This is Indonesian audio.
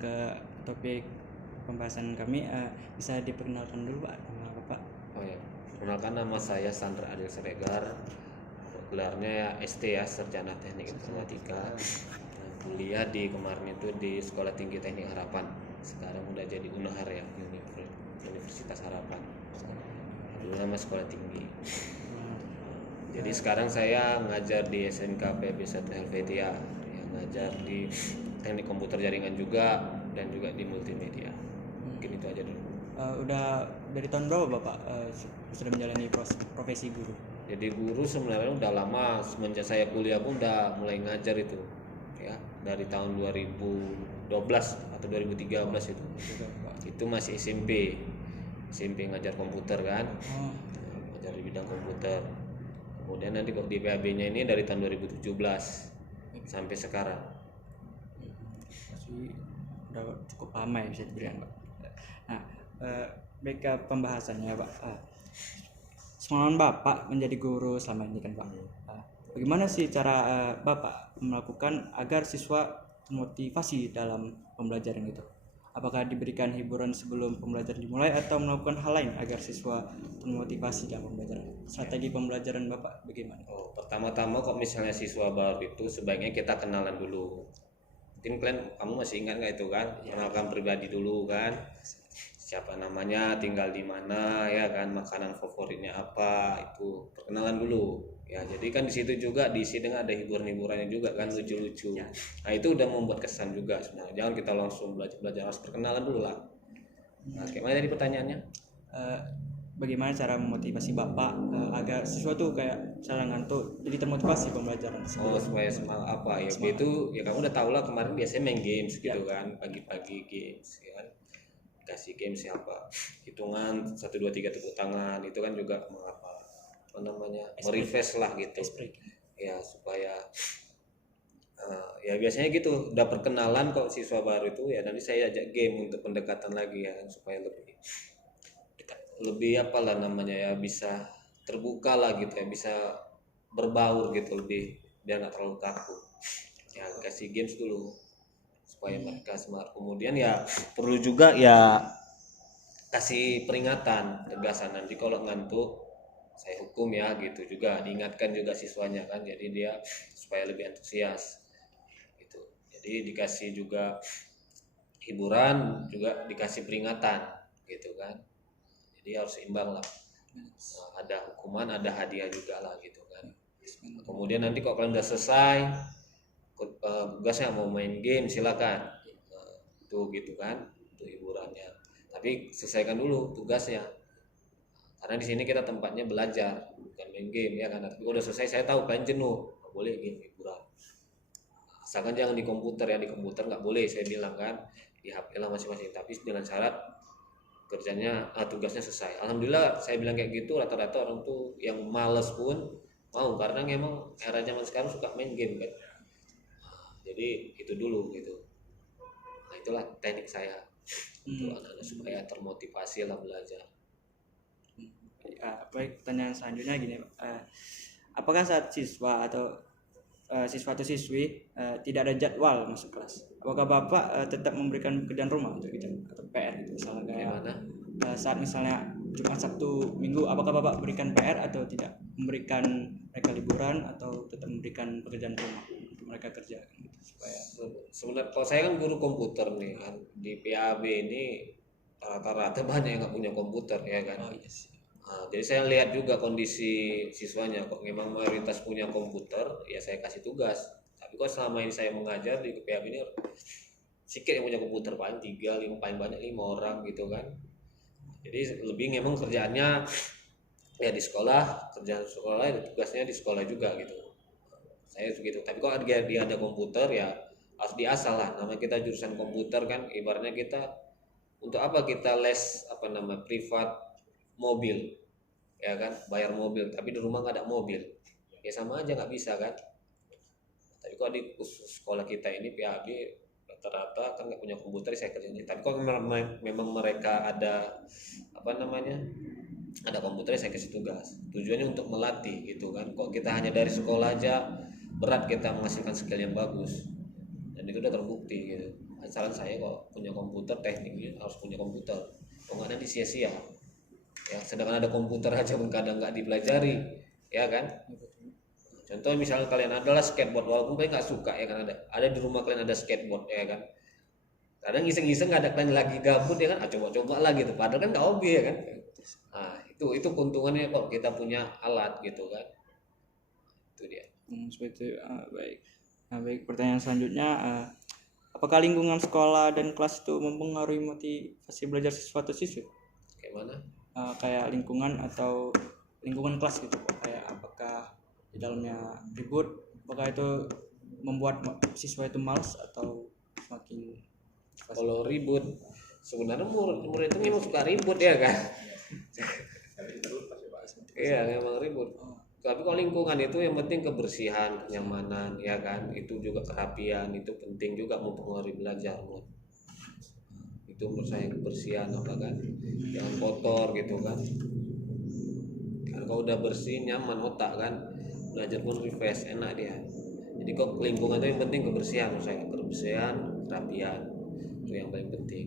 ke topik pembahasan kami, bisa diperkenalkan dulu Pak nama Bapak. Oh ya, perkenalkan nama saya Sandra Adil Siregar. Gelarnya ya ST ya, Sarjana Teknik Informatika. Kuliah di kemarin itu di Sekolah Tinggi Teknik Harapan. Sekarang udah jadi Unhar ya, Universitas Harapan. Dulu nama Sekolah Tinggi. Jadi sekarang saya ngajar di SNK PB 1 Helvetia, yang ngajar di teknik komputer jaringan juga dan juga di multimedia. Mungkin itu aja dulu. Udah dari tahun berapa Bapak sudah menjalani profesi guru? Jadi guru sebenarnya udah lama, semenjak saya kuliah pun udah mulai ngajar itu ya, dari tahun 2012 atau 2013 itu. Itu masih SMP ngajar komputer kan, ngajar di bidang komputer. Kemudian nanti kok di PAB-nya ini dari tahun 2017 sampai sekarang. Masih udah cukup lama ya bisa dibilang Pak. Nah, baik ke pembahasannya Pak. Pengalaman Bapak menjadi guru selama ini kan Pak. Bagaimana sih cara Bapak melakukan agar siswa termotivasi dalam pembelajaran itu? Apakah diberikan hiburan sebelum pembelajaran dimulai atau melakukan hal lain agar siswa termotivasi dalam pembelajaran? Strategi pembelajaran Bapak bagaimana? Oh, pertama-tama kok misalnya siswa baru itu sebaiknya kita kenalan dulu. Mungkin kamu masih ingat nggak itu kan? Kenalkan pribadi dulu kan. Siapa namanya, tinggal di mana ya kan, makanan favoritnya apa, itu perkenalan dulu. Ya, jadi kan di situ juga diisi dengan ada hiburan-hiburannya juga kan, lucu-lucu. Nah, itu udah membuat kesan juga sebenarnya. Jangan kita langsung belajar, harus perkenalan dulu lah. Nah, gimana tadi pertanyaannya? Bagaimana cara memotivasi Bapak agar siswa tuh kayak misalnya ngantuk jadi termotivasi pembelajaran? Supaya semangat apa ya? Itu ya kamu udah tahu lah, kemarin biasanya main games gitu kan, pagi-pagi games ya kan. Kasih game siapa, hitungan 1 2 3 tepuk tangan, itu kan juga apa namanya, merefresh lah gitu ya, supaya ya biasanya gitu. Udah perkenalan kok siswa baru itu ya, nanti saya ajak game untuk pendekatan lagi ya, supaya lebih apalah namanya ya, bisa terbuka lah gitu ya, bisa berbaur gitu, lebih biar nggak terlalu kaku ya. Kasih games dulu supaya mereka semangat. Kemudian ya perlu juga ya kasih peringatan, tegasan, nanti kalau ngantuk saya hukum ya gitu, juga diingatkan juga siswanya kan, jadi dia supaya lebih antusias gitu. Jadi dikasih juga hiburan, juga dikasih peringatan gitu kan, jadi harus seimbang lah. Ada hukuman, ada hadiah juga lah gitu kan. Kemudian nanti kalau kalian udah selesai tugasnya, mau main game silakan, tuh gitu kan, itu hiburannya. Tapi selesaikan dulu tugasnya, karena di sini kita tempatnya belajar, bukan main game ya kan. Tapi udah selesai, saya tahu kalian jenuh, nggak boleh game, hiburan. Asalkan jangan di komputer ya, di komputer nggak boleh saya bilang kan, di HP lah masing-masing, tapi dengan syarat kerjanya tugasnya selesai. Alhamdulillah saya bilang kayak gitu, rata-rata orang tuh yang males pun mau, karena memang era zaman sekarang suka main game kan. Jadi itu dulu gitu. Nah, itulah teknik saya untuk anak-anak supaya termotivasi lah belajar. Baik, pertanyaan selanjutnya gini, apakah saat siswa atau siswi tidak ada jadwal masuk kelas, apakah Bapak tetap memberikan pekerjaan rumah untuk kita atau PR gitu, misalnya kayak saat misalnya Jumat, Sabtu, Minggu, apakah Bapak berikan PR atau tidak, memberikan mereka liburan atau tetap memberikan pekerjaan rumah untuk mereka kerja gitu, supaya sebenarnya kalau saya kan guru komputer nih kan, di PAB ini rata-rata banyak yang nggak punya komputer ya kan. Jadi saya lihat juga kondisi siswanya, kok memang mayoritas punya komputer ya saya kasih tugas. Tapi kok selama ini saya mengajar di PAB ini sedikit yang punya komputer, paling 3, 5, paling banyak 5 orang gitu kan. Jadi lebih memang kerjaannya ya di sekolah, kerjaan sekolah, tugasnya di sekolah juga gitu. Saya begitu. Tapi kalau dia ada komputer ya harus diasah lah. Namanya kita jurusan komputer kan, ibaratnya kita untuk apa kita les privat mobil ya kan, bayar mobil tapi di rumah nggak ada mobil ya, sama aja nggak bisa kan. Tapi kalau di khusus sekolah kita ini PAB rata-rata kan nggak punya komputer, saya kerjanya. Tapi kalau memang mereka ada ada komputer, saya kasih tugas, tujuannya untuk melatih gitu kan. Kok kita hanya dari sekolah aja berat kita menghasilkan skill yang bagus, dan itu udah terbukti gitu. saran saya kok punya komputer tekniknya harus punya komputer, kalau nggak nanti sia-sia ya. Sedangkan ada komputer aja pun kadang nggak dipelajari ya kan. Contoh misalnya kalian adalah skateboard, walaupun kalian nggak suka ya kan, ada di rumah kalian ada skateboard ya kan, kadang iseng-iseng nggak ada kalian lagi gabut ya kan, coba-coba lah gitu, padahal kan nggak hobi ya kan. Nah itu keuntungannya kok kita punya alat gitu kan, itu dia. Seperti itu. Baik. Nah, baik, pertanyaan selanjutnya, apakah lingkungan sekolah dan kelas itu mempengaruhi motivasi belajar siswa atau siswi? Kayak mana? Kayak lingkungan atau lingkungan kelas gitu, kayak apakah di dalamnya ribut, apakah itu membuat siswa itu malas atau semakin Kalau ribut, sebenarnya murid itu memang suka ribut ya kan. Iya memang ribut. Tapi kalau lingkungan itu yang penting kebersihan, kenyamanan ya kan, itu juga kerapian, itu penting juga mempengaruhi belajar. Itu menurut saya kebersihan apa kan, jangan kotor gitu kan. Kan kalau udah bersih nyaman otak kan, belajar pun refresh enak dia. Jadi kok lingkungan itu yang penting kebersihan menurut saya, kebersihan, kerapian itu yang paling penting.